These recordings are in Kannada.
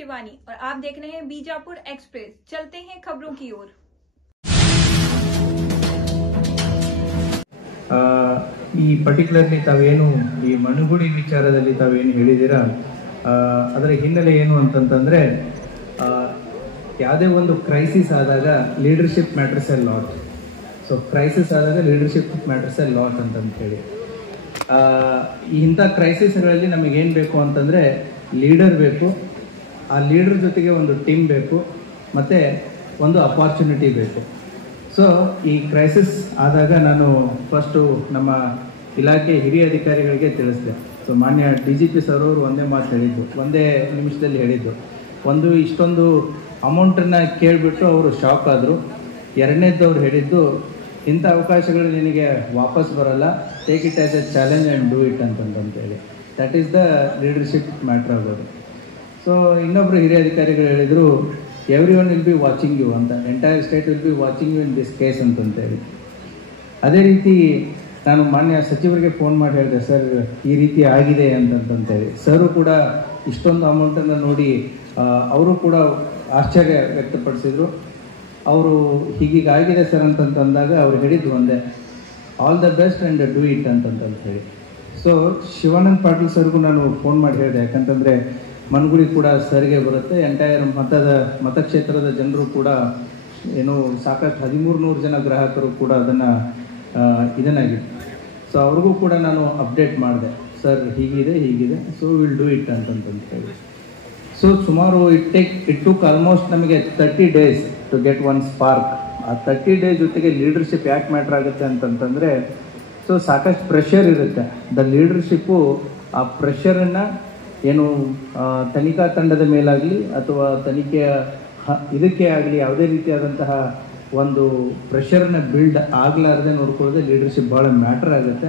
शिवानी और आप देख रहे हैं बीजापुर एक्सप्रेस। चलते हैं खबरों की ओर। ಈ ಪರ್ಟಿಕ್ಯುಲರ್ಲಿ ತಾವೇನು ಈ ಮನುಗುಳಿ ವಿಚಾರದಲ್ಲಿ ತಾವೇನು ಹೇಳಿದ್ದೀರಾ ಅದರ ಹಿನ್ನೆಲೆ ಏನು ಅಂತಂತಂದರೆ ಯಾವುದೇ ಒಂದು ಕ್ರೈಸಿಸ್ ಆದಾಗ leadership matters a lot. So crisis ಆದಾಗ ಲೀಡರ್ಶಿಪ್ ಮ್ಯಾಟರ್ಸ್ ಎ ಲಾಟ್ ಅಂತಂತ ಹೇಳಿ ಇಂಥ ಕ್ರೈಸಿಸ್ಗಳಲ್ಲಿ ನಮಗೇನು ಬೇಕು ಅಂತಂದರೆ ಲೀಡರ್ ಬೇಕು, ಆ ಲೀಡರ್ ಜೊತೆಗೆ ಒಂದು ಟೀಮ್ ಬೇಕು, ಮತ್ತು ಒಂದು ಅಪಾರ್ಚುನಿಟಿ ಬೇಕು. ಸೊ ಈ ಕ್ರೈಸಿಸ್ ಆದಾಗ ನಾನು ಫಸ್ಟು ನಮ್ಮ ಇಲಾಖೆ ಹಿರಿಯ ಅಧಿಕಾರಿಗಳಿಗೆ ತಿಳಿಸಿದೆ. ಸೊ ಮಾನ್ಯ DGP ಸರ್ ಅವರು ಒಂದೇ ಮಾತು ಹೇಳಿದ್ದು, ಒಂದೇ ನಿಮಿಷದಲ್ಲಿ ಹೇಳಿದ್ದು. ಒಂದು ಇಷ್ಟೊಂದು ಅಮೌಂಟನ್ನು ಕೇಳಿಬಿಟ್ಟು ಅವರು ಶಾಕ್ ಆದರು. ಎರಡನೇದವ್ರು ಹೇಳಿದ್ದು, ಇಂಥ ಅವಕಾಶಗಳು ನಿನಗೆ ವಾಪಸ್ ಬರಲ್ಲ, take it as a challenge and do it ಅಂತಂತೇಳಿ. That is the leadership matter ಆಗೋದು. ಸೊ ಇನ್ನೊಬ್ಬರು ಹಿರಿಯ ಅಧಿಕಾರಿಗಳು ಹೇಳಿದರು, every one will be watching you ಅಂತ, entire state will be watching you in this case ಅಂತಂತೇಳಿ. ಅದೇ ರೀತಿ ನಾನು ಮಾನ್ಯ ಸಚಿವರಿಗೆ ಫೋನ್ ಮಾಡಿ ಹೇಳಿದೆ, ಸರ್ ಈ ರೀತಿ ಆಗಿದೆ ಅಂತಂತೇಳಿ. ಸರು ಕೂಡ ಇಷ್ಟೊಂದು ಅಮೌಂಟನ್ನು ನೋಡಿ ಅವರು ಕೂಡ ಆಶ್ಚರ್ಯ ವ್ಯಕ್ತಪಡಿಸಿದರು. ಅವರು ಹೀಗೀಗಾಗಿದೆ ಸರ್ ಅಂತಂದಾಗ ಅವ್ರು ಹೇಳಿದ್ದು ಒಂದೇ, all the best and do it ಅಂತಂತ ಹೇಳಿ. ಸೊ ಶಿವಾನಂದ್ ಪಾಟೀಲ್ ಸರ್ಗೂ ನಾನು ಫೋನ್ ಮಾಡಿ ಹೇಳಿದೆ, ಯಾಕಂತಂದರೆ ಮನ್ಗುಳಿ ಕೂಡ ಸರ್ಗೆ ಬರುತ್ತೆ, ಎಂಟೈರ್ ಮತಕ್ಷೇತ್ರದ ಜನರು ಕೂಡ ಏನು ಸಾಕಷ್ಟು 1300 ಜನ ಗ್ರಾಹಕರು ಕೂಡ ಅದನ್ನು ಇದನ್ನಾಗಿದೆ. ಸೊ ಅವ್ರಿಗೂ ಕೂಡ ನಾನು ಅಪ್ಡೇಟ್ ಮಾಡಿದೆ, ಸರ್ ಹೀಗಿದೆ, ಸೊ ವಿಲ್ ಡೂ ಇಟ್ ಅಂತಂತ ಹೇಳಿ. ಸೊ ಸುಮಾರು ಇಟ್ ಟುಕ್ ಆಲ್ಮೋಸ್ಟ್ ನಮಗೆ 30 days to get one spark. ಆ 30 days ಜೊತೆಗೆ ಲೀಡರ್ಶಿಪ್ ಯಾಕೆ ಮ್ಯಾಟ್ರ್ ಆಗುತ್ತೆ ಅಂತಂತಂದರೆ, ಸೊ ಸಾಕಷ್ಟು ಪ್ರೆಷರ್ ಇರುತ್ತೆ. ದ ಲೀಡರ್ಶಿಪ್ಪು ಆ ಪ್ರೆಷರನ್ನು ಏನು ತನಿಖಾ ತಂಡದ ಮೇಲಾಗಲಿ ಅಥವಾ ತನಿಖೆಯ ಇದಕ್ಕೆ ಆಗಲಿ ಯಾವುದೇ ರೀತಿಯಾದಂತಹ ಒಂದು ಪ್ರೆಷರನ್ನ ಬಿಲ್ಡ್ ಆಗಲಾರದೆ ನೋಡ್ಕೊಳ್ಳೋದೇ ಲೀಡರ್ಶಿಪ್ ಭಾಳ ಮ್ಯಾಟ್ರ್ ಆಗುತ್ತೆ.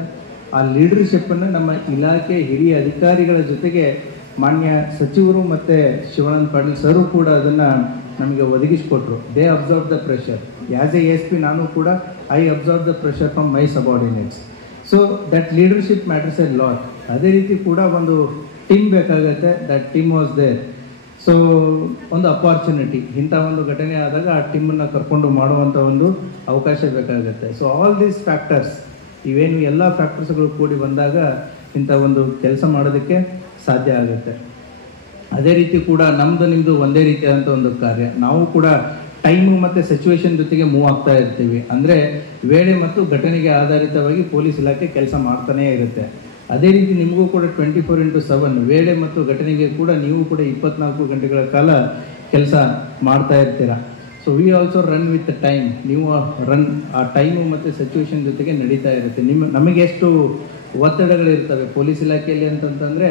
ಆ ಲೀಡರ್ಶಿಪ್ಪನ್ನು ನಮ್ಮ ಇಲಾಖೆ ಹಿರಿಯ ಅಧಿಕಾರಿಗಳ ಜೊತೆಗೆ ಮಾನ್ಯ ಸಚಿವರು ಮತ್ತು ಶಿವಾನಂದ್ ಪಾಟೀಲ್ ಸರು ಕೂಡ ಅದನ್ನು ನಮಗೆ ಒದಗಿಸಿಕೊಟ್ರು. They observe the pressure. As a SP ನಾನು ಕೂಡ I observe the pressure from my subordinates. So that leadership matters a lot. ಅದೇ ರೀತಿ ಕೂಡ ಒಂದು ಟೀಮ್ ಬೇಕಾಗುತ್ತೆ. That team was there. So ಒಂದು ಅಪಾರ್ಚುನಿಟಿ, ಇಂಥ ಒಂದು ಘಟನೆ ಆದಾಗ ಆ ಟೀಮನ್ನು ಕರ್ಕೊಂಡು ಮಾಡುವಂಥ ಒಂದು ಅವಕಾಶ ಬೇಕಾಗುತ್ತೆ. ಸೊ ಆಲ್ ದೀಸ್ ಫ್ಯಾಕ್ಟರ್ಸ್, ಇವೇನು ಎಲ್ಲ ಫ್ಯಾಕ್ಟರ್ಸ್ಗಳು ಕೂಡಿ ಬಂದಾಗ ಇಂಥ ಒಂದು ಕೆಲಸ ಮಾಡೋದಕ್ಕೆ ಸಾಧ್ಯ ಆಗುತ್ತೆ. ಅದೇ ರೀತಿ ಕೂಡ ನಿಮ್ಮದು ಒಂದೇ ರೀತಿಯಾದಂಥ ಒಂದು ಕಾರ್ಯ. ನಾವು ಕೂಡ ಟೈಮು ಮತ್ತು ಸಿಚುವೇಶನ್ ಜೊತೆಗೆ ಮೂವ್ ಆಗ್ತಾ ಇರ್ತೀವಿ. ಅಂದರೆ ವೇಳೆ ಮತ್ತು ಘಟನೆಗೆ ಆಧಾರಿತವಾಗಿ ಪೊಲೀಸ್ ಇಲಾಖೆ ಕೆಲಸ ಮಾಡ್ತಾನೇ ಇರುತ್ತೆ. ಅದೇ ರೀತಿ ನಿಮಗೂ ಕೂಡ 24/7 ವೇಳೆ ಮತ್ತು ಘಟನೆಗೆ ಕೂಡ ನೀವು ಕೂಡ 24 ಗಂಟೆಗಳ ಕಾಲ ಕೆಲಸ ಮಾಡ್ತಾ ಇರ್ತೀರ. So we also run with time. ನೀವು ಆ ಟೈಮು ಮತ್ತು ಸಿಚುವೇಶನ್ ಜೊತೆಗೆ ನಡೀತಾ ಇರುತ್ತೆ. ನಮಗೆ ಎಷ್ಟು ಒತ್ತಡಗಳಿರ್ತವೆ ಪೊಲೀಸ್ ಇಲಾಖೆಯಲ್ಲಿ ಅಂತಂತಂದರೆ,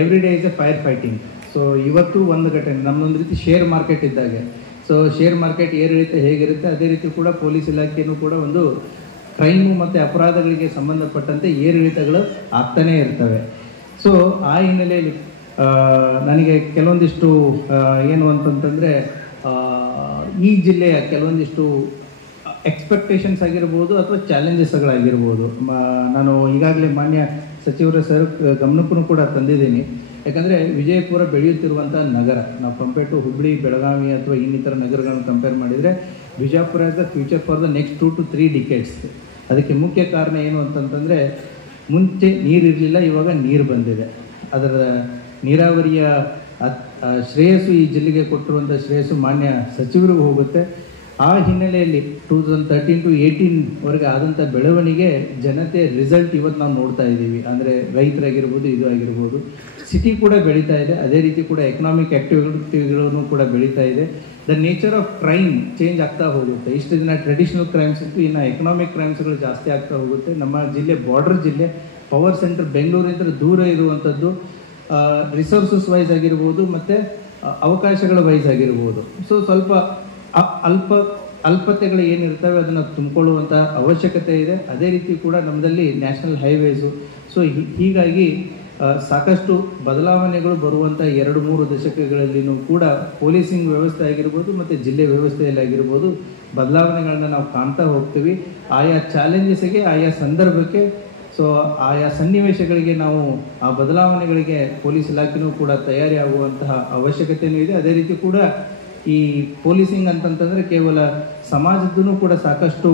every day is A fire fighting. So ಇವತ್ತು ಒಂದು ಘಟನೆ, ನಮ್ಮದೊಂದು ರೀತಿ ಶೇರ್ ಮಾರ್ಕೆಟ್ ಇದ್ದಾಗೆ. ಸೊ ಶೇರ್ ಮಾರ್ಕೆಟ್ ಏರಿಳಿತ ಹೇಗಿರುತ್ತೆ, ಅದೇ ರೀತಿ ಕೂಡ ಪೊಲೀಸ್ ಇಲಾಖೆಯೂ ಕೂಡ ಒಂದು ಕ್ರೈಮು ಮತ್ತು ಅಪರಾಧಗಳಿಗೆ ಸಂಬಂಧಪಟ್ಟಂತೆ ಏರಿಳಿತಗಳು ಆಗ್ತಾನೇ ಇರ್ತವೆ. ಸೊ ಆ ಹಿನ್ನೆಲೆಯಲ್ಲಿ ನನಗೆ ಕೆಲವೊಂದಿಷ್ಟು ಏನು ಅಂತಂತಂದರೆ, ಈ ಜಿಲ್ಲೆಯ ಕೆಲವೊಂದಿಷ್ಟು ಎಕ್ಸ್ಪೆಕ್ಟೇಷನ್ಸ್ ಆಗಿರ್ಬೋದು ಅಥವಾ ಚಾಲೆಂಜಸ್ಗಳಾಗಿರ್ಬೋದು ನಾನು ಈಗಾಗಲೇ ಮಾನ್ಯ ಸಚಿವರ ಸರ್ ಗಮನಕ್ಕೂ ಕೂಡ ತಂದಿದ್ದೀನಿ. ಯಾಕಂದರೆ ವಿಜಯಪುರ ಬೆಳೆಯುತ್ತಿರುವಂಥ ನಗರ, ನಾವು ಕಂಪೇರ್ ಟು ಹುಬ್ಬಳ್ಳಿ, ಬೆಳಗಾವಿ ಅಥವಾ ಇನ್ನಿತರ ನಗರಗಳನ್ನು ಕಂಪೇರ್ ಮಾಡಿದರೆ Vijayapura as the future for the next 2 to 3 decades. ಅದಕ್ಕೆ ಮುಖ್ಯ ಕಾರಣ ಏನು ಅಂತಂತಂದರೆ, ಮುಂಚೆ ನೀರಿರಲಿಲ್ಲ, ಇವಾಗ ನೀರು ಬಂದಿದೆ. ಅದರ ನೀರಾವರಿಯ ಶ್ರೇಯಸ್ಸು ಈ ಜಿಲ್ಲೆಗೆ ಕೊಟ್ಟಿರುವಂಥ ಶ್ರೇಯಸ್ಸು ಮಾನ್ಯ ಸಚಿವರಿಗೂ ಹೋಗುತ್ತೆ. ಆ ಹಿನ್ನೆಲೆಯಲ್ಲಿ 2013 to 2018 ಆದಂಥ ಬೆಳವಣಿಗೆ ಜನತೆ ರಿಸಲ್ಟ್ ಇವತ್ತು ನಾವು ನೋಡ್ತಾ ಇದ್ದೀವಿ. ಅಂದರೆ ರೈತರಾಗಿರ್ಬೋದು, ಇದು ಆಗಿರ್ಬೋದು, ಸಿಟಿ ಕೂಡ ಬೆಳೀತಾ ಇದೆ. ಅದೇ ರೀತಿ ಕೂಡ ಎಕನಾಮಿಕ್ ಆ್ಯಕ್ಟಿವಿಟಿಗಳನ್ನು ಕೂಡ ಬೆಳೀತಾ ಇದೆ. The nature of crime change ಆಗ್ತಾ ಹೋಗುತ್ತೆ. ಇಷ್ಟು ದಿನ ಟ್ರೆಡಿಷನಲ್ ಕ್ರೈಮ್ಸ್ ಇತ್ತು, ಇನ್ನು ಎಕನಾಮಿಕ್ ಕ್ರೈಮ್ಸ್ಗಳು ಜಾಸ್ತಿ ಆಗ್ತಾ ಹೋಗುತ್ತೆ. ನಮ್ಮ ಜಿಲ್ಲೆ ಬಾರ್ಡರ್ ಜಿಲ್ಲೆ, ಪವರ್ ಸೆಂಟರ್ ಬೆಂಗಳೂರಿಂದ ದೂರ ಇರುವಂಥದ್ದು, ರಿಸೋರ್ಸಸ್ ವೈಸ್ ಆಗಿರ್ಬೋದು ಮತ್ತು ಅವಕಾಶಗಳ ವೈಸ್ ಆಗಿರ್ಬೋದು. ಸೊ ಸ್ವಲ್ಪ ಅಲ್ಪತೆಗಳು ಏನಿರ್ತವೆ ಅದನ್ನು ತುಂಬಿಕೊಳ್ಳುವಂಥ ಅವಶ್ಯಕತೆ ಇದೆ. ಅದೇ ರೀತಿ ಕೂಡ ನಮ್ಮದಲ್ಲಿ ನ್ಯಾಷನಲ್ ಹೈವೇಸು. ಸೊ ಹೀಗಾಗಿ ಸಾಕಷ್ಟು ಬದಲಾವಣೆಗಳು ಬರುವಂಥ 2-3 ದಶಕಗಳಲ್ಲಿನೂ ಕೂಡ ಪೊಲೀಸಿಂಗ್ ವ್ಯವಸ್ಥೆ ಆಗಿರ್ಬೋದು ಮತ್ತು ಜಿಲ್ಲೆ ವ್ಯವಸ್ಥೆಯಲ್ಲಿ ಆಗಿರ್ಬೋದು ಬದಲಾವಣೆಗಳನ್ನ ನಾವು ಕಾಣ್ತಾ ಹೋಗ್ತೀವಿ. ಆಯಾ ಚಾಲೆಂಜಸ್ಗೆ, ಆಯಾ ಸಂದರ್ಭಕ್ಕೆ ಸೊ ಆಯಾ ಸನ್ನಿವೇಶಗಳಿಗೆ ನಾವು ಆ ಬದಲಾವಣೆಗಳಿಗೆ ಪೊಲೀಸ್ ಇಲಾಖೆಯೂ ಕೂಡ ತಯಾರಿ ಆಗುವಂತಹ ಅವಶ್ಯಕತೆಯೂ ಇದೆ. ಅದೇ ರೀತಿ ಕೂಡ ಈ ಪೊಲೀಸಿಂಗ್ ಅಂತಂತಂದರೆ ಕೇವಲ ಸಮಾಜದೂ ಕೂಡ ಸಾಕಷ್ಟು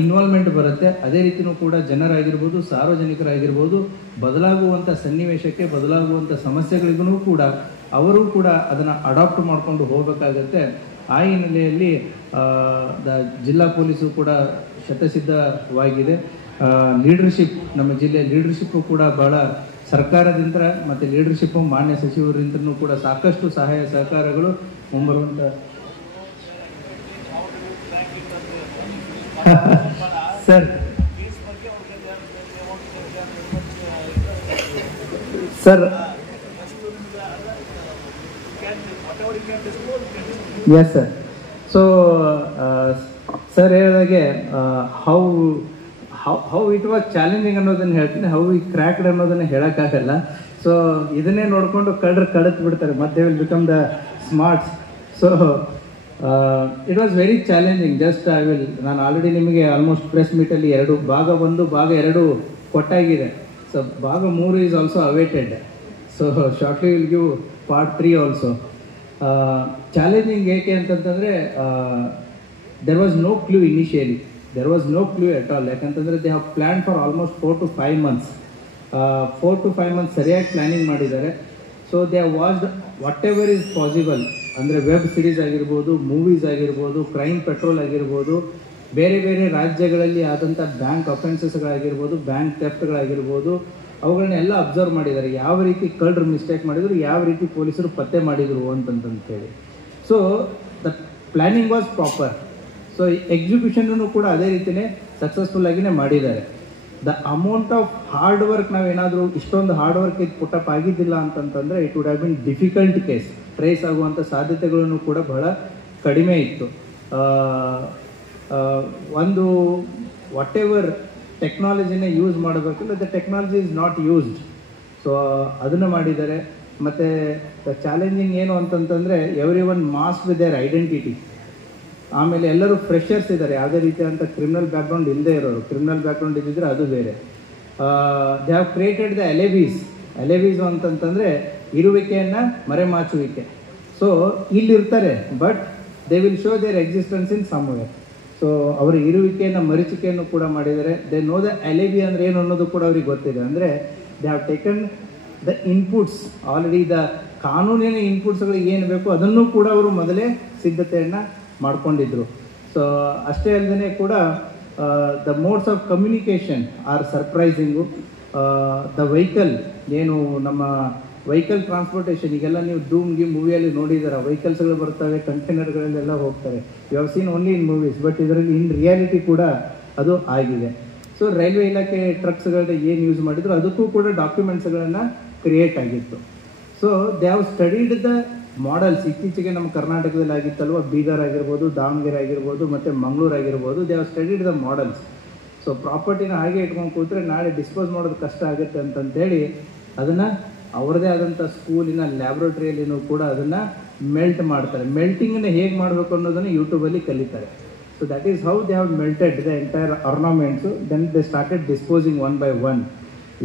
ಇನ್ವಾಲ್ವ್ಮೆಂಟ್ ಬರುತ್ತೆ. ಅದೇ ರೀತಿಯೂ ಕೂಡ ಜನರಾಗಿರ್ಬೋದು, ಸಾರ್ವಜನಿಕರಾಗಿರ್ಬೋದು, ಬದಲಾಗುವಂಥ ಸನ್ನಿವೇಶಕ್ಕೆ, ಬದಲಾಗುವಂಥ ಸಮಸ್ಯೆಗಳಿಗೂ ಕೂಡ ಅವರು ಕೂಡ ಅದನ್ನು ಅಡಾಪ್ಟ್ ಮಾಡಿಕೊಂಡು ಹೋಗಬೇಕಾಗತ್ತೆ. ಆ ಹಿನ್ನೆಲೆಯಲ್ಲಿ ಜಿಲ್ಲಾ ಪೊಲೀಸು ಕೂಡ ಶತಸಿದ್ಧವಾಗಿದೆ. ಲೀಡರ್ಶಿಪ್, ನಮ್ಮ ಜಿಲ್ಲೆಯ ಲೀಡರ್ಶಿಪ್ಪು ಕೂಡ ಬಹಳ ಸರ್ಕಾರದಿಂದ ಮತ್ತು ಲೀಡರ್ಶಿಪ್ಪು ಮಾನ್ಯ ಸಚಿವರಿಂದನೂ ಕೂಡ ಸಾಕಷ್ಟು ಸಹಾಯ ಸಹಕಾರಗಳು ಮುಂಬರುವಂಥ sir sir yes sir. So sir ಹೇಳಿದಾಗೆ ಹೌ ಇಟ್ ವಾಸ್ ಚಾಲೆಂಜಿಂಗ್ ಅನ್ನೋದನ್ನು ಹೇಳ್ತೀನಿ, ಹೌ ಈ ಕ್ರ್ಯಾಕ್ಡ್ ಅನ್ನೋದನ್ನು ಹೇಳೋಕ್ಕಾಗಲ್ಲ. ಸೊ ಇದನ್ನೇ ನೋಡಿಕೊಂಡು ಕಡತ್ ಬಿಡ್ತಾರೆ, ಮತ್ತೆ will become the smarts. So it was very challenging. Just ನಾನು ಆಲ್ರೆಡಿ ನಿಮಗೆ ಆಲ್ಮೋಸ್ಟ್ ಪ್ರೆಸ್ ಮೀಟಲ್ಲಿ ಭಾಗ 1 ಭಾಗ 2 ಕೊಟ್ಟಾಗಿದೆ. ಸೊ ಭಾಗ 3 is also awaited. So shortly will give part 3 also. Challenging ಏಕೆ ಅಂತಂತಂದರೆ there was no clue initially, there was no clue at all. ಯಾಕಂತಂದರೆ they have plan for almost 4 to 5 months. 4 to 5 months ಸರಿಯಾಗಿ ಪ್ಲ್ಯಾನಿಂಗ್ ಮಾಡಿದ್ದಾರೆ. So they have watched what ever is possible, ಅಂದರೆ ವೆಬ್ ಸಿರೀಸ್ ಆಗಿರ್ಬೋದು, ಮೂವೀಸ್ ಆಗಿರ್ಬೋದು, ಕ್ರೈಮ್ ಪೆಟ್ರೋಲ್ ಆಗಿರ್ಬೋದು, ಬೇರೆ ಬೇರೆ ರಾಜ್ಯಗಳಲ್ಲಿ ಆದಂಥ ಬ್ಯಾಂಕ್ ಅಫೆನ್ಸಸ್ಗಳಾಗಿರ್ಬೋದು, ಬ್ಯಾಂಕ್ ಥೆಫ್ಟ್ಗಳಾಗಿರ್ಬೋದು, ಅವುಗಳನ್ನೆಲ್ಲ ಅಬ್ಸರ್ವ್ ಮಾಡಿದ್ದಾರೆ. ಯಾವ ರೀತಿ ಕಳ್ಳರು ಮಿಸ್ಟೇಕ್ ಮಾಡಿದರು, ಯಾವ ರೀತಿ ಪೊಲೀಸರು ಪತ್ತೆ ಮಾಡಿದರು ಅಂತಂತೇಳಿ. So the planning was proper. So ಎಕ್ಸಿಕ್ಯೂಷನ್ನು ಕೂಡ ಅದೇ ರೀತಿಯೇ ಸಕ್ಸಸ್ಫುಲ್ ಆಗಿನೇ ಮಾಡಿದ್ದಾರೆ. The amount of hard work, ನಾವೇನಾದರೂ ಇಷ್ಟೊಂದು ಹಾರ್ಡ್ ವರ್ಕ್ ಇದು ಪುಟ್ಟಪ್ ಆಗಿದ್ದಿಲ್ಲ ಅಂತಂತಂದರೆ it would have been difficult case. Trace ಆಗುವಂಥ ಸಾಧ್ಯತೆಗಳನ್ನು ಕೂಡ ಬಹಳ ಕಡಿಮೆ ಇತ್ತು. ಒಂದು ವಾಟ್ ಎವರ್ ಟೆಕ್ನಾಲಜಿನೇ ಯೂಸ್ ಮಾಡಬೇಕಲ್ಲ, the technology is not used. So ಅದನ್ನು ಮಾಡಿದ್ದಾರೆ. ಮತ್ತು ದ ಚಾಲೆಂಜಿಂಗ್ ಏನು ಅಂತಂತಂದರೆ every one mask with their identity. ಆಮೇಲೆ ಎಲ್ಲರೂ ಫ್ರೆಷರ್ಸ್ ಇದ್ದಾರೆ, ಯಾವುದೇ ರೀತಿಯಾದಂಥ ಕ್ರಿಮಿನಲ್ ಬ್ಯಾಕ್ಗ್ರೌಂಡ್ ಇಲ್ಲದೆ ಇರೋರು. ಕ್ರಿಮಿನಲ್ ಬ್ಯಾಕ್ಗ್ರೌಂಡ್ ಇದ್ದಿದ್ರೆ ಅದು ಬೇರೆ. They have created the alibis ಅಂತಂತಂದರೆ ಇರುವಿಕೆಯನ್ನು ಮರೆಮಾಚುವಿಕೆ. ಸೊ ಇಲ್ಲಿರ್ತಾರೆ, but they will show their existence in somewhere. So ಅವರ ಇರುವಿಕೆಯನ್ನು ಮರೀಚಿಕೆಯನ್ನು ಕೂಡ ಮಾಡಿದ್ದಾರೆ. ದೇ ನೋ ದ ಎಲೆವಿ ಅಂದರೆ ಏನು ಅನ್ನೋದು ಕೂಡ ಅವ್ರಿಗೆ ಗೊತ್ತಿದೆ. ಅಂದರೆ they have taken the inputs already. The ಕಾನೂನಿನ ಇನ್ಪುಟ್ಸ್ಗಳಿಗೆ ಏನು ಬೇಕು ಅದನ್ನು ಕೂಡ ಅವರು ಮೊದಲೇ ಸಿದ್ಧತೆಯನ್ನು ಮಾಡ್ಕೊಂಡಿದ್ರು. ಸೊ ಅಷ್ಟೇ ಅಲ್ಲದೆ ಕೂಡ the modes of communication are surprising. The vehicle, ಏನು ನಮ್ಮ ವೆಹಿಕಲ್ ಟ್ರಾನ್ಸ್ಪೋರ್ಟೇಷನ್, ಈಗೆಲ್ಲ ನೀವು ಧೂಮ್ಗೆ ಮೂವಿಯಲ್ಲಿ ನೋಡಿದಾರೆ, ವೆಹಿಕಲ್ಸ್ಗಳು ಬರ್ತವೆ, ಕಂಟೈನರ್ಗಳಲ್ಲೆಲ್ಲ ಹೋಗ್ತಾರೆ. You have seen only in movies, but ಇದರಲ್ಲಿ ಇನ್ ರಿಯಾಲಿಟಿ ಕೂಡ ಅದು ಆಗಿದೆ. ಸೊ ರೈಲ್ವೆ ಇಲಾಖೆ ಟ್ರಕ್ಸ್ಗಳನ್ನ ಏನು ಯೂಸ್ ಮಾಡಿದ್ರು ಅದಕ್ಕೂ ಕೂಡ ಡಾಕ್ಯುಮೆಂಟ್ಸ್ಗಳನ್ನು ಕ್ರಿಯೇಟ್ ಆಗಿತ್ತು. So they have studied the models. ಇತ್ತೀಚೆಗೆ ನಮ್ಮ ಕರ್ನಾಟಕದಲ್ಲಿ ಆಗಿತ್ತಲ್ವ, ಬೀದರ್ ಆಗಿರ್ಬೋದು, ದಾವಣಗೆರೆ ಆಗಿರ್ಬೋದು, ಮತ್ತು ಮಂಗಳೂರು ಆಗಿರ್ಬೋದು, they have studied the models. So ಪ್ರಾಪರ್ಟಿನ ಹಾಗೆ ಇಟ್ಕೊಂಡು ಕೂತ್ರೆ ನಾಳೆ ಡಿಸ್ಪೋಸ್ ಮಾಡೋದು ಕಷ್ಟ ಆಗುತ್ತೆ ಅಂತಂತೇಳಿ ಅದನ್ನು ಅವರದೇ ಆದಂಥ ಸ್ಕೂಲಿನ ಲ್ಯಾಬ್ರೇಟರಿಯಲ್ಲಿನೂ ಕೂಡ ಅದನ್ನು ಮೆಲ್ಟ್ ಮಾಡ್ತಾರೆ. ಮೆಲ್ಟಿಂಗನ್ನು ಹೇಗೆ ಮಾಡಬೇಕು ಅನ್ನೋದನ್ನು ಯೂಟ್ಯೂಬಲ್ಲಿ ಕಲಿತಾರೆ. So that is how they have melted the entire ornaments. Then they started disposing one by one.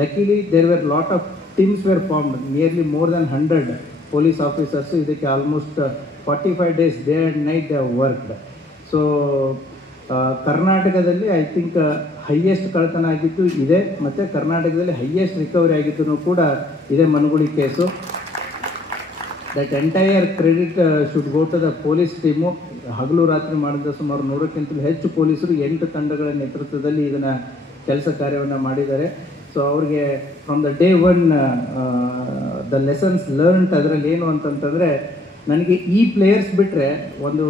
Luckily there were lot of teams were formed, nearly more than 100 police officers. ಇದಕ್ಕೆ almost 45 days day and night they have worked. So ಕರ್ನಾಟಕದಲ್ಲಿ ಐ ಥಿಂಕ್ ಹೈಯೆಸ್ಟ್ ಕಳ್ಳತನ ಆಗಿದ್ದು ಇದೆ, ಮತ್ತು ಕರ್ನಾಟಕದಲ್ಲಿ ಹೈಯೆಸ್ಟ್ ರಿಕವರಿ ಆಗಿದ್ದು ಕೂಡ ಇದೆ ಮನುಗುಳಿ case. That entire credit should go to the police team. ಹಗಲು ರಾತ್ರಿ ಮಾಡಿದ ಸುಮಾರು 100ಕ್ಕಿಂತಲೂ ಹೆಚ್ಚು ಪೊಲೀಸರು 8 ತಂಡಗಳ ನೇತೃತ್ವದಲ್ಲಿ ಇದನ್ನು ಕೆಲಸ ಕಾರ್ಯವನ್ನು ಮಾಡಿದ್ದಾರೆ. ಸೊ ಅವ್ರಿಗೆ from the day one the lessons learned ಅದರಲ್ಲಿ ಏನು ಅಂತಂತಂದರೆ, ನನಗೆ ಈ ಪ್ಲೇಯರ್ಸ್ ಬಿಟ್ಟರೆ ಒಂದು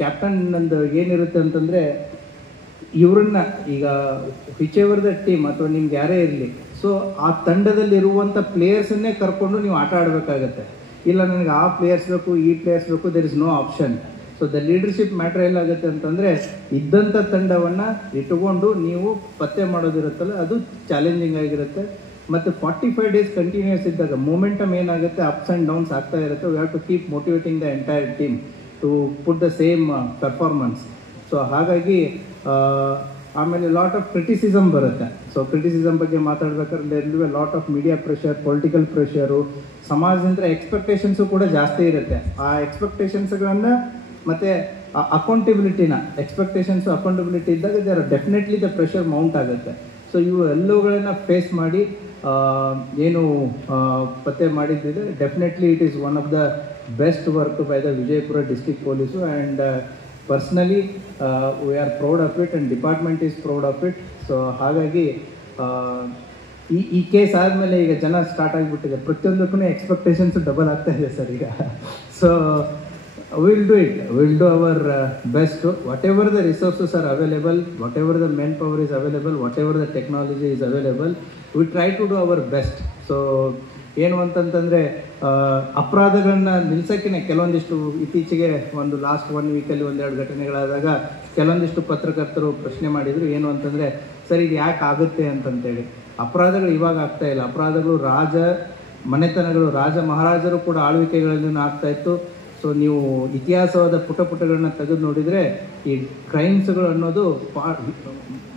ಕ್ಯಾಪ್ಟನ್ ನಂದು ಏನಿರುತ್ತೆ ಅಂತಂದರೆ, ಇವರನ್ನ ಈಗ ವಿಚ್ ಎವರ್ ದ ಟೀಮ್ ಅಥವಾ ನಿಮ್ಗೆ ಯಾರೇ ಇರಲಿ, ಸೊ ಆ ತಂಡದಲ್ಲಿರುವಂಥ ಪ್ಲೇಯರ್ಸನ್ನೇ ಕರ್ಕೊಂಡು ನೀವು ಆಟ ಆಡಬೇಕಾಗತ್ತೆ. ಇಲ್ಲ ನನಗೆ ಆ ಪ್ಲೇಯರ್ಸ್ ಬೇಕು, ಈ ಪ್ಲೇಯರ್ಸ್ ಬೇಕು, there is no option. So the leadership matter ಎಲ್ಲಾಗುತ್ತೆ ಅಂತಂದರೆ, ಇದ್ದಂಥ ತಂಡವನ್ನು ಇಟ್ಟುಕೊಂಡು ನೀವು ಪತ್ತೆ ಮಾಡೋದಿರುತ್ತಲ್ಲ, ಅದು ಚಾಲೆಂಜಿಂಗ್ ಆಗಿರುತ್ತೆ. ಮತ್ತು 45 days ಕಂಟಿನ್ಯೂಸ್ ಇದ್ದಾಗ ಮೊಮೆಂಟಮ್ ಏನಾಗುತ್ತೆ, ಅಪ್ಸ್ ಆ್ಯಂಡ್ ಡೌನ್ಸ್ ಆಗ್ತಾ ಇರುತ್ತೆ. We have to keep motivating the entire team to put the same performance. So ಹಾಗಾಗಿ ಆಮೇಲೆ ಲಾಟ್ ಆಫ್ ಕ್ರಿಟಿಸಿಸಮ್ ಬರುತ್ತೆ. ಸೊ ಕ್ರಿಟಿಸಿಸಮ್ ಬಗ್ಗೆ ಮಾತಾಡ್ಬೇಕಾದ್ರೆ there lot of media pressure, political pressure, ಸಮಾಜದಿಂದ ಎಕ್ಸ್ಪೆಕ್ಟೇಷನ್ಸು ಕೂಡ ಜಾಸ್ತಿ ಇರುತ್ತೆ. ಆ ಎಕ್ಸ್ಪೆಕ್ಟೇಷನ್ಸ್ಗಳನ್ನು ಮತ್ತು ಅಕೌಂಟಬಿಲಿಟಿನ ಎಕ್ಸ್ಪೆಕ್ಟೇಷನ್ಸು ಅಕೌಂಟಬಿಲಿಟಿ ಇದ್ದಾಗ there definitely the pressure mount ಆಗುತ್ತೆ. ಸೊ ಇವು ಎಲ್ಲವುಗಳನ್ನು ಫೇಸ್ ಮಾಡಿ ಏನು ಪತ್ತೆ ಮಾಡಿದ್ದಿದೆ, definitely it is one of the best work by the Vijayapura district police. And personally we are proud of it and department is proud of it. So ಹಾಗಾಗಿ ಈ ಕೇಸ್ ಆದಮೇಲೆ ಈಗ ಜನ ಸ್ಟಾರ್ಟ್ ಆಗಿಬಿಟ್ಟಿದೆ, ಪ್ರತಿಯೊಂದಕ್ಕೂ ಎಕ್ಸ್ಪೆಕ್ಟೇಷನ್ಸು ಡಬಲ್ ಆಗ್ತಾ ಇದೆ ಸರ್ ಈಗ. So we'll do it, we'll do our best. Whatever the resources are available, whatever the manpower is available, whatever the technology is available, we try to do our best. So ಏನು ಅಂತಂತಂದರೆ ಅಪರಾಧಗಳನ್ನ ನಿಲ್ಸೋಕ್ಕೆ ಕೆಲವೊಂದಿಷ್ಟು ಇತ್ತೀಚೆಗೆ ಒಂದು ಲಾಸ್ಟ್ 1 ವೀಕಲ್ಲಿ 1-2 ಘಟನೆಗಳಾದಾಗ ಕೆಲವೊಂದಿಷ್ಟು ಪತ್ರಕರ್ತರು ಪ್ರಶ್ನೆ ಮಾಡಿದರು, ಏನು ಅಂತಂದರೆ ಸರ್ ಇದು ಯಾಕೆ ಆಗುತ್ತೆ ಅಂತಂತೇಳಿ. ಅಪರಾಧಗಳು ಇವಾಗ ಆಗ್ತಾ ಇಲ್ಲ, ಅಪರಾಧಗಳು ರಾಜ ಮನೆತನಗಳು, ರಾಜ ಮಹಾರಾಜರು ಕೂಡ ಆಳ್ವಿಕೆಗಳಲ್ಲಿ ಆಗ್ತಾಯಿತ್ತು. ಸೊ ನೀವು ಇತಿಹಾಸವಾದ ಪುಟಗಳನ್ನ ತೆಗೆದು ನೋಡಿದರೆ ಈ ಕ್ರೈಮ್ಸ್ಗಳು ಅನ್ನೋದು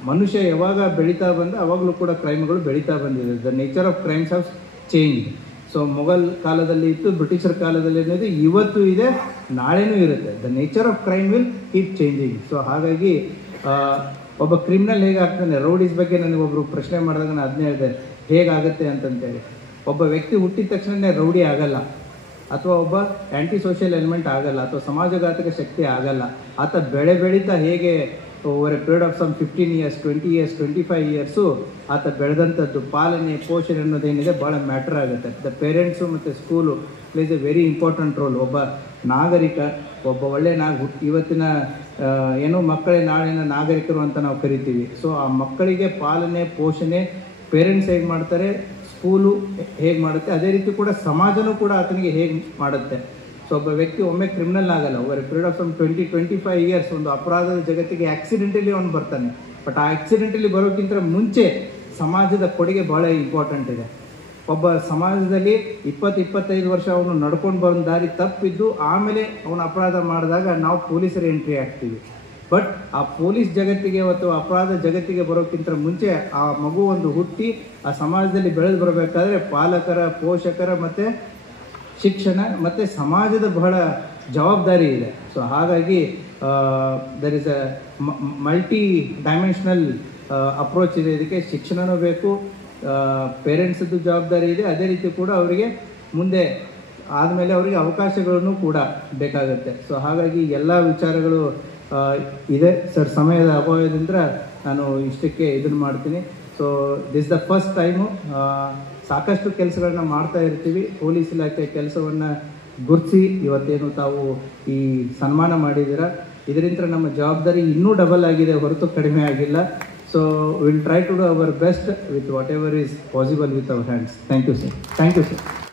ಮನುಷ್ಯ ಯಾವಾಗ ಬೆಳೀತಾ ಬಂದ ಅವಾಗಲೂ ಕೂಡ ಕ್ರೈಮ್ಗಳು ಬೆಳೀತಾ ಬಂದಿದೆ. The nature of crimes have change. So Mughal ಕಾಲದಲ್ಲಿ ಇತ್ತು, ಬ್ರಿಟಿಷರ ಕಾಲದಲ್ಲಿ ಅನ್ನೋದು ಇವತ್ತು ಇದೆ, ನಾಳೆನೂ ಇರುತ್ತೆ. The nature of crime will keep changing. So ಹಾಗಾಗಿ ಒಬ್ಬ ಕ್ರಿಮಿನಲ್ ಹೇಗಾಗ್ತಾನೆ, ರೌಡೀಸ್ ಬಗ್ಗೆ ನನಗೆ ಒಬ್ಬರು ಪ್ರಶ್ನೆ ಮಾಡಿದಾಗ ನಾನು ಅದನ್ನೇ ಹೇಳಿದೆ, ಹೇಗಾಗುತ್ತೆ ಅಂತಂತೇಳಿ. ಒಬ್ಬ ವ್ಯಕ್ತಿ ಹುಟ್ಟಿದ ತಕ್ಷಣವೇ ರೌಡಿ ಆಗಲ್ಲ, ಅಥವಾ ಒಬ್ಬ ಆ್ಯಂಟಿ ಸೋಷಿಯಲ್ ಎಲಿಮೆಂಟ್ ಆಗಲ್ಲ, ಅಥವಾ ಸಮಾಜಘಾತಕ ಶಕ್ತಿ ಆಗಲ್ಲ. ಆತ ಬೆಳೀತಾ ಹೇಗೆ over a period of some 15 years, 20 years, 25 years ಆತ ಬೆಳೆದಂಥದ್ದು ಪಾಲನೆ ಪೋಷಣೆ ಅನ್ನೋದೇನಿದೆ ಭಾಳ ಮ್ಯಾಟರ್ ಆಗುತ್ತೆ. ದ ಪೇರೆಂಟ್ಸು ಮತ್ತು school place A very important role. ಒಬ್ಬ ನಾಗರಿಕ, ಒಬ್ಬ ಒಳ್ಳೆ ಇವತ್ತಿನ ಏನೋ ಮಕ್ಕಳೇ ನಾಳಿನ ನಾಗರಿಕರು ಅಂತ ನಾವು ಕರಿತೀವಿ. ಸೊ ಆ ಮಕ್ಕಳಿಗೆ ಪಾಲನೆ ಪೋಷಣೆ ಪೇರೆಂಟ್ಸ್ ಹೇಗೆ ಮಾಡ್ತಾರೆ, ಸ್ಕೂಲು ಹೇಗೆ ಮಾಡುತ್ತೆ, ಅದೇ ರೀತಿ ಕೂಡ ಸಮಾಜನೂ ಕೂಡ ಆತನಿಗೆ ಹೇಗೆ ಮಾಡುತ್ತೆ. ಸೊ ಒಬ್ಬ ವ್ಯಕ್ತಿ ಒಮ್ಮೆ ಕ್ರಿಮಿನಲ್ ಆಗಲ್ಲ, over period of some 20-25 years ಒಂದು ಅಪರಾಧದ ಜಗತ್ತಿಗೆ ಆಕ್ಸಿಡೆಂಟಲಿ ಅವನು ಬರ್ತಾನೆ. ಬಟ್ ಆ ಆಕ್ಸಿಡೆಂಟಲಿ ಬರೋಕ್ಕಿಂತ ಮುಂಚೆ ಸಮಾಜದ ಕೊಡುಗೆ ಭಾಳ ಇಂಪಾರ್ಟೆಂಟ್ ಇದೆ. ಒಬ್ಬ ಸಮಾಜದಲ್ಲಿ 20-25 ವರ್ಷ ಅವನು ನಡ್ಕೊಂಡು ಬಂದ ದಾರಿ ತಪ್ಪಿದ್ದು ಆಮೇಲೆ ಅವನು ಅಪರಾಧ ಮಾಡಿದಾಗ ನಾವು ಪೊಲೀಸರ ಎಂಟ್ರಿ ಆಗ್ತೀವಿ. ಬಟ್ ಆ ಪೊಲೀಸ್ ಜಗತ್ತಿಗೆ ಅಥವಾ ಅಪರಾಧ ಜಗತ್ತಿಗೆ ಬರೋಕ್ಕಿಂತ ಮುಂಚೆ ಆ ಮಗು ಒಂದು ಹುಟ್ಟಿ ಆ ಸಮಾಜದಲ್ಲಿ ಬೆಳೆದು ಬರಬೇಕಾದ್ರೆ ಪಾಲಕರ, ಪೋಷಕರ ಮತ್ತು ಶಿಕ್ಷಣ ಮತ್ತು ಸಮಾಜದ ಬಹಳ ಜವಾಬ್ದಾರಿ ಇದೆ. ಸೊ ಹಾಗಾಗಿ there is a multi dimensional approach ಇದೆ. ಇದಕ್ಕೆ ಶಿಕ್ಷಣನೂ ಬೇಕು, ಪೇರೆಂಟ್ಸದ್ದು ಜವಾಬ್ದಾರಿ ಇದೆ, ಅದೇ ರೀತಿ ಕೂಡ ಅವರಿಗೆ ಮುಂದೆ ಆದಮೇಲೆ ಅವರಿಗೆ ಅವಕಾಶಗಳನ್ನು ಕೂಡ ಬೇಕಾಗುತ್ತೆ. ಸೊ ಹಾಗಾಗಿ ಎಲ್ಲ ವಿಚಾರಗಳು ಇದೆ ಸರ್. ಸಮಯದ ಅಭಾವದಿಂದ ನಾನು ಇಷ್ಟಕ್ಕೆ ಇದನ್ನು ಮಾಡ್ತೀನಿ. So this the first time ಸಾಕಷ್ಟು ಕೆಲಸಗಳನ್ನ ಮಾಡ್ತಾ ಇರ್ತೀವಿ. ಪೊಲೀಸ್ ಇಲಾಖೆ ಕೆಲಸವನ್ನು ಗುರುತಿಸಿ ಇವತ್ತೇನು ತಾವು ಈ ಸನ್ಮಾನ ಮಾಡಿದ್ದೀರಾ, ಇದರಿಂದ ನಮ್ಮ ಜವಾಬ್ದಾರಿ ಇನ್ನೂ ಡಬಲ್ ಆಗಿದೆ ಹೊರತು ಕಡಿಮೆ ಆಗಿಲ್ಲ. So will try to do our best with whatever is possible with our hands. Thank you sir. Thank you sir.